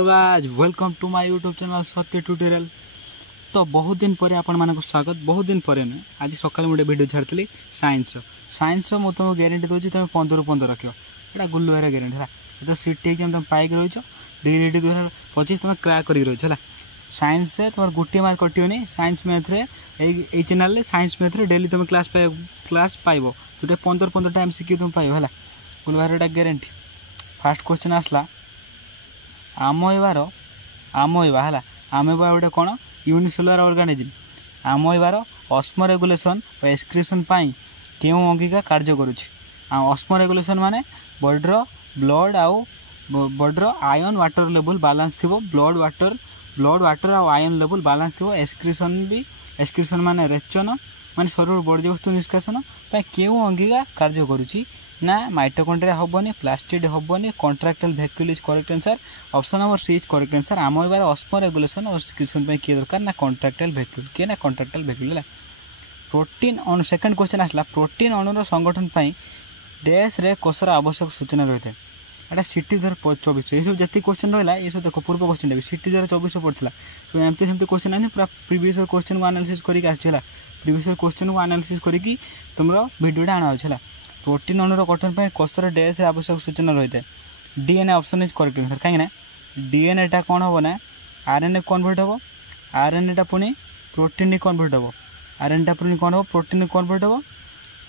तो guys welcome to my YouTube channel Satya tutorial. तो बहुत दिन पर आपण मानक स्वागत। बहुत दिन पर ना आज सकाल गोटे वीडियो छाड़ी साइंस मुझे तुमको ग्यारंटी दूसरी तुम 15 रखियो एटा गुल्लुआर ग्यारंटी है। तो सीट एग्जाम तुम पाइक रही डिग्री 2025 तुम क्रैक कर रही है। साइंस से तुम गोटे मार्क कटियोनी। साइंस मैथ ये चैनल साइंस मैथ डेली तुम क्लास पाइब जो 15 टाइम शिखी तुम पाइब है गुल्लुआर एटा ग्यारंटी। फास्ट क्वेश्चन आसला आमोइबार है आमोइबा गोटे कौन यूनिसेलुलर ऑर्गेनिज्म। आमोइबार ऑस्मो रेगुलेशन और एक्सक्रीशन पाई क्यों अंगिका कार्य करुच्ची। ऑस्मो रेगुलेशन माने बॉडीर ब्लड आउ बॉडीर आयन वाटर लेवल बैलेंस थी। ब्लड वाटर आउ आयन लेवल बैलेंस थी। एक्सक्रीशन माने रेचन माने शरीर बर्ज्य वस्तु निष्कासन क्यों अंगिका कार्य करुच्ची ना माइटोकॉन्ड्रिया होबनी प्लास्टिड होबनी contractile vacuole is correct answer. Option number C is correct answer. आमोइबार ऑस्मो रेगुलेशन और एक्सक्रीशन पे किए दरकार ना कॉन्ट्रैक्टाइल वैक्यूल किए ना कॉन्ट्रैक्टाइल वैक्यूल है। प्रोटीन अणु सेकंड क्वेश्चन आसला प्रोटीन अणुर संगठन पाई डैश रे कोषर आवश्यक सूचना रही है। एटा सीटी 2024 ये सब जितनी क्वेश्चन रहा ये सब देखो पूर्व क्वेश्चन भी सीटी 2024 पड़ता। तो एमती सेमती क्वेश्चन आनी पूरा प्रीवियस क्वेश्चन को एनालिसिस करके आसला। प्रीवियस क्वेश्चन को एनालिसिस करके तुम वीडियोटा आना है। प्रोटीन अणुर गठन पर कोषर डैश आवश्यक सूचना रही है। DNA option is correct answer. कहीं डीएनए टा कौन हम ना आरएनए कन्वर्ट हम। आरएनए टा पुणी प्रोटीन कन्वर्ट हम। आरएनए टा पुणी कौन हम प्रोटीन कन्वर्ट हम।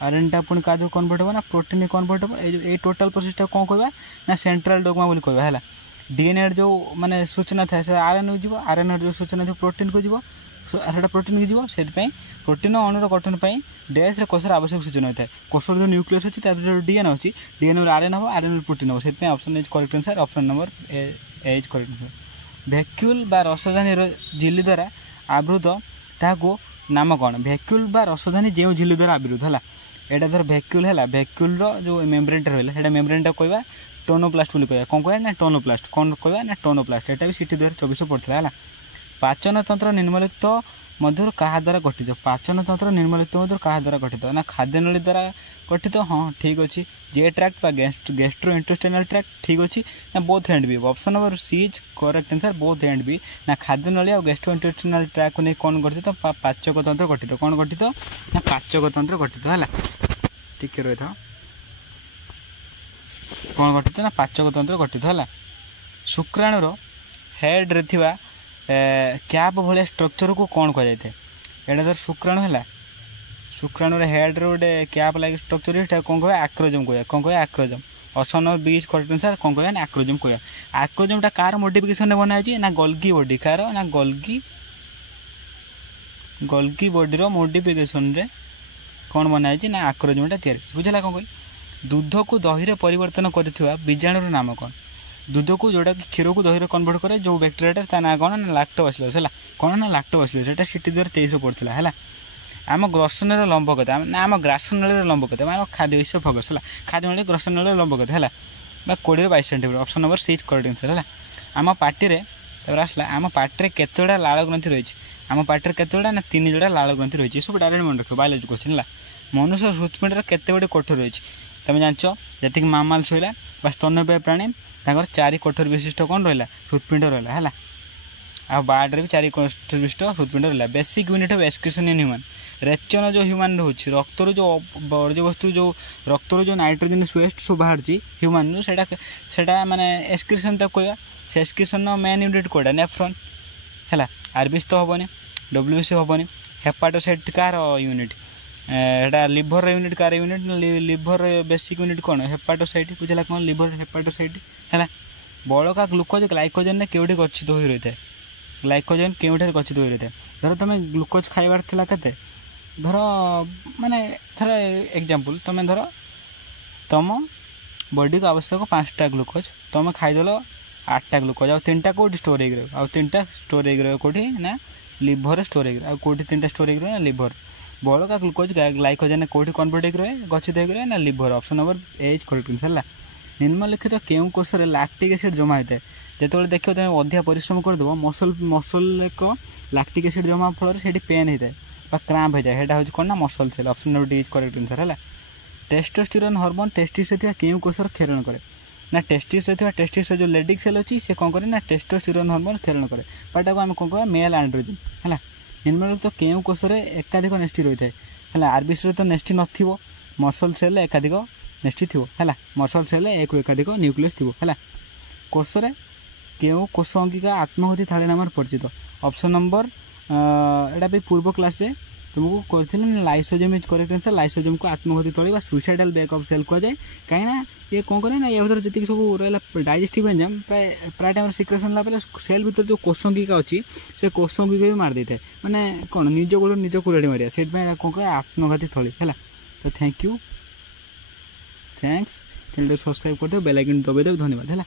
आरएनए टा पुणी का कन्वर्ट हम ना प्रोटीन कन्वर्ट हम। ये टोटाल प्रोसेसटा कौन कहवा ना सेंट्रल डोग्मा बोली कहवा है। डीएनए जो माने सूचना था से आरएनए को जीव। आरएनए जो सूचना थी प्रोटीन को जीव सेटा प्रोटीन को जीव। से प्रोटीन अणुर गठन पर डैश रे कोषर आवश्यक सूचना होता है। कोषर जो न्यूक्लियस अच्छी जो डीएनए अच्छी डीएनए आरएनए हम आरएनए प्रोटीन हम से option is correct answer. Option number A is correct answer. Vacuole बा रसधानी झिल्ली द्वारा आवृत ताको नाम कौन। वैक्यूल बा रसधानी जो झिल्ली द्वारा आवृत है एटा धर वैक्यूल है। वैक्यूल जो मेम्ब्रेन रहा मेम्ब्रेन कहवा टोनोप्लास्ट बोली कहवा कौन कहवा ना टोनोप्लास्ट कौन कहवा ना टोनोप्लास्ट। एटा भी सीटी 2024 पड़ता है। पाचन तंत्र निम्नलिखित मध्य क्या द्वारा गठित। पाचन तंत्र निम्नलिखित मध्य क्या द्वारा गठित ना खाद्य नली द्वारा गठित। हाँ ठीक अच्छे जे ट्रैक्ट गैस्ट्रो इंटेस्टाइनल ट्रैक्ट ठीक अच्छे ना both and B. Option number C is correct answer both and B ना खाद्य नली और गैस्ट्रो इंटेस्टाइनल ट्रैक्ट को नहीं कौन गठित पाचक तंत्र गठित। कौन गठित ना पाचक तंत्र गठित है। ठीक रही था कौन गठित ना पाचक तंत्र गठित है। शुक्राणुर हेड रे थिबा कैप भाया स्ट्रक्चर को कौन कह जाए। एटा धर शुक्राणु है शुक्राणुर हेड रे गोटे कैप लगे स्ट्रक्चर कौन कह आक्रोजम कह कौन कह आक्रोजम। Option number B is correct answer. कौन कह ना आक्रोजम कह। आक्रोजमटा कार मॉडिफिकेशन बनाई ना गोल्गी बॉडी कार ना गोल्गी बॉडीर मॉडिफिकेशन रे कौन बनाई ना आक्रोजमटा तैयार बुझला। कौन कह दूध को दही रे परिवर्तन करथिबा बीजाणुर नाम कौन। दूध को जोटा कि क्षीर को दही कन्वर्ट करे जो बैक्टेरिया ना कौन ना लैक्टोबासिलस है। कौन ना लैक्टोबासिलस एटा सीटी 2023 पड़ता है। आम ग्रसनल लंबकता ना आम ग्रासनल लंबकता आम खाद्य विषय फगस है। खाद्य नली ग्रसनल लंबकता है 20-22 centimetre. Option number C correct answer है। आम पार्टी आसला आम पार्टी केतोड़ा लाल ग्रंथि रही। आम पार्टी केतोड़ा ना 3 जोड़ा लाल ग्रंथि रही। सब डायरेक्ट मन रख बायोलॉजी क्वेश्चन है। मनुष्य हृत्पिंडर केते गुटे कोठर रही तुम जानच जी मामाल शोला बा स्तन्यपायी प्राणी 4 कोठर विशिष्ट कौन रहा हृत्पिंड रहा है। आ बार्डर भी 4 कोठर विशिष्ट हृत्पिंड रहा। Basic unit of excretion in human रेचन जो ह्यूमन रोचे रक्तर जो बर्ज्य वस्तु जो रक्तर जो नाइट्रोजन वेस्ट सब बाहर ह्यूमन से माने एक्सक्रीशन तक कहवा से एक्सक्रीशन मेन यूनिट कौटा नेफ्रॉन है। आरबीसी तो हेनी डब्ल्यूबीसी हेनी। हेपाटोसाइट कार यूनिट एटा लिभर यूनिट कार यूनिट लिभर बेसिक यूनिट कौन हेपाटोसाइट बुझला। कौन लिभर हेपाटोसाइट है। बड़का ग्लुकोज ग्लाइकोजेन ने केउठी गच्छित हो रही है। ग्लाइकोजेन केउठी गच्छित हो रही है। धर तुम ग्लुकोज खाइबार थिला केते धर माने धर एग्जांपल तुम धर तुम बॉडी को आवश्यक 5टा ग्लुकोज तुम खाईदेल 8टा ग्लुकोज आ 3टा कौटी स्टोर हो 3टा स्टोर हो कौटी ना लिभर स्टोर हो कौटी 3टा स्टोर हो ना लिभर। बड़का ग्लुकोज ग्लाइकोजेन कौटी कन्वर्ट हो रहे गच्छित हो रहे ना liver. Option number A is correct answer है। निम्नलिखित केउं कोषरे लैक्टिक एसिड जमा होता है। जो देखो तुम अधिक परिश्रम करदेव मसल एक लैक्टिक एसिड जमा फल से पेन होता है क्रैम्प हो जाए हूँ कौन ना muscle cell. Option number D is correct answer है। टेस्टोस्टेरोन हार्मोन टेस्टिस केउं कोषर क्षरण करे। ना टेस्टिस टेस्टिस जो लेडिक सेल अच्छी से कौन करे ना टेस्टोस्टेरोन हार्मोन खेलन करे बाटा को आम कौन कह मेल एंड्रोजन है। निम्न तो केउ कोषर एकाधिक नेस्टी रही है आरबीसी तो नेस्टी नथिबो मसल सेल एकाधिक नेस्टी थी है मसल सेल एक एकाधिक न्यूक्लियस थी है कोषर केउ कोष अंगिका आत्माहुति थाली नाम परिचित ऑप्शन नंबर एटा भी पूर्व क्लास रे तुमको कहते lysosome is correct answer lysosome को आत्मघाती तली सुइसाइडल बैक ऑफ सेल कहुए कहीं ये कौन करे ना ये भर जी सब रहा डाइजेस्टिव एंजाइम प्राय टाइम सिक्रेशन ला सेल भर जो कोषंगिका अच्छी से कोषंगिका भी मार देता है माने कौन निज गोड़ निज कुरेडी मारिया से कौन कह आत्मघाती थली है। तो thank you thanks channel subscribe कर दो बेल आइकन दबाई दो धन्यवाद है।